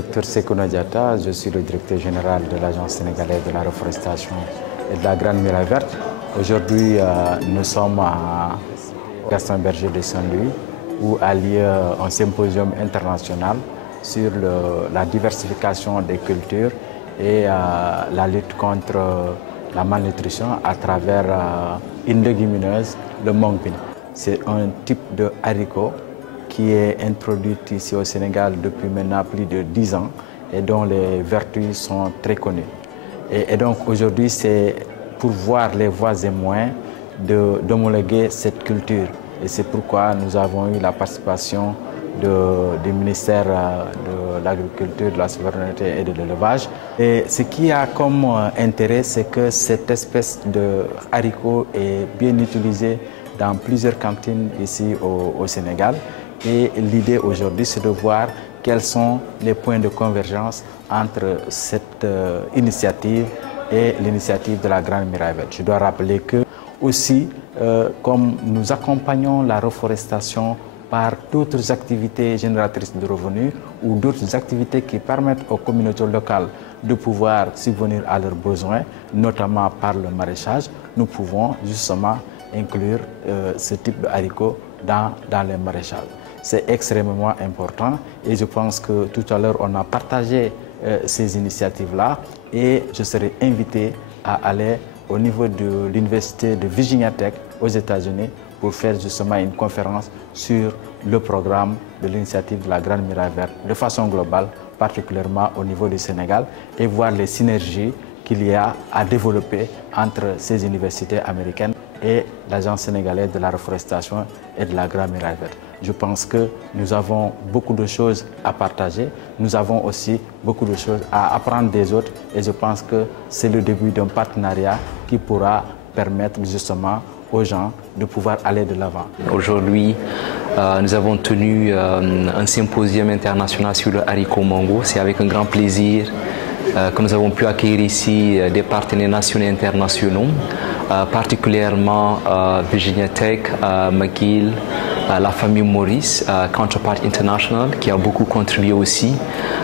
Dr Sekouna Diatta, je suis le directeur général de l'Agence sénégalaise de la reforestation et de la Grande Muraille Verte. Aujourd'hui, nous sommes à Gaston Berger de Saint-Louis où a lieu un symposium international sur la diversification des cultures et la lutte contre la malnutrition à travers une légumineuse, le mongpin. C'est un type de haricot qui est introduit ici au Sénégal depuis maintenant plus de 10 ans et dont les vertus sont très connues. Et donc aujourd'hui, c'est pour voir les voies et moyens d'homologuer cette culture. Et c'est pourquoi nous avons eu la participation du ministère de l'Agriculture, de la Souveraineté et de l'Élevage. Et ce qui a comme intérêt, c'est que cette espèce de haricot est bien utilisée dans plusieurs cantines ici au Sénégal. Et l'idée aujourd'hui, c'est de voir quels sont les points de convergence entre cette initiative et l'initiative de la Grande Muraille Verte. Je dois rappeler que aussi, comme nous accompagnons la reforestation par d'autres activités génératrices de revenus ou d'autres activités qui permettent aux communautés locales de pouvoir subvenir à leurs besoins, notamment par le maraîchage, nous pouvons justement inclure ce type de haricots dans les maraîchages. C'est extrêmement important et je pense que tout à l'heure on a partagé ces initiatives-là et je serai invité à aller au niveau de l'université de Virginia Tech aux États-Unis pour faire justement une conférence sur le programme de l'initiative de la Grande Muraille Verte de façon globale, particulièrement au niveau du Sénégal, et voir les synergies qu'il y a à développer entre ces universités américaines et l'Agence sénégalaise de la reforestation et de la Grande Muraille Verte. Je pense que nous avons beaucoup de choses à partager, nous avons aussi beaucoup de choses à apprendre des autres et je pense que c'est le début d'un partenariat qui pourra permettre justement aux gens de pouvoir aller de l'avant. Aujourd'hui, nous avons tenu un symposium international sur le haricot mongo. C'est avec un grand plaisir que nous avons pu accueillir ici des partenaires nationaux et internationaux, particulièrement Virginia Tech, McGill, la famille Maurice, Counterpart International, qui a beaucoup contribué aussi,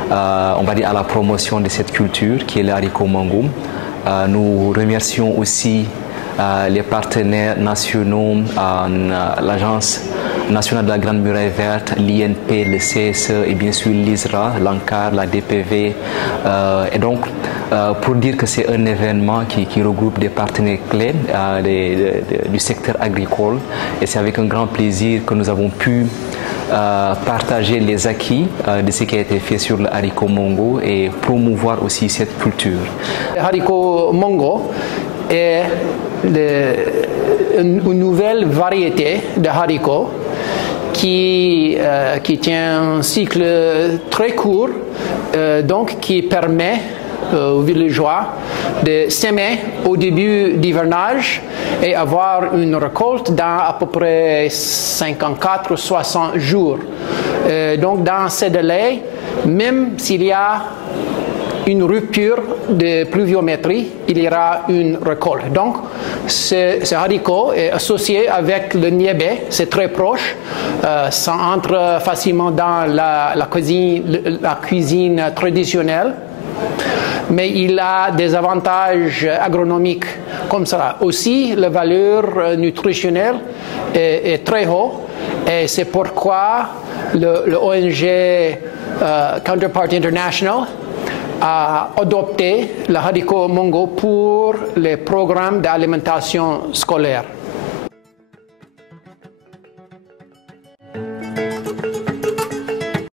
on va dire, à la promotion de cette culture qui est le haricot mongo. Nous remercions aussi les partenaires nationaux, l'Agence nationale de la Grande Muraille Verte, l'INP, le CSE et bien sûr l'ISRA, l'ANCAR, la DPV. Et donc, pour dire que c'est un événement qui regroupe des partenaires clés du secteur agricole et c'est avec un grand plaisir que nous avons pu partager les acquis de ce qui a été fait sur le haricot mongo et promouvoir aussi cette culture. Le haricot mongo est une nouvelle variété de haricots qui tient un cycle très court, donc qui permet aux villageois de s'aimer au début d'hivernage et avoir une récolte dans à peu près 54-60 jours. Donc dans ces délais, même s'il y a une rupture de pluviométrie, il y aura une récolte. Donc, ce haricot est associé avec le niébé, c'est très proche, ça entre facilement dans la cuisine traditionnelle, mais il a des avantages agronomiques comme ça. Aussi, la valeur nutritionnelle est très haute et c'est pourquoi le ONG Counterpart International a adopté le haricot mongo pour les programmes d'alimentation scolaire.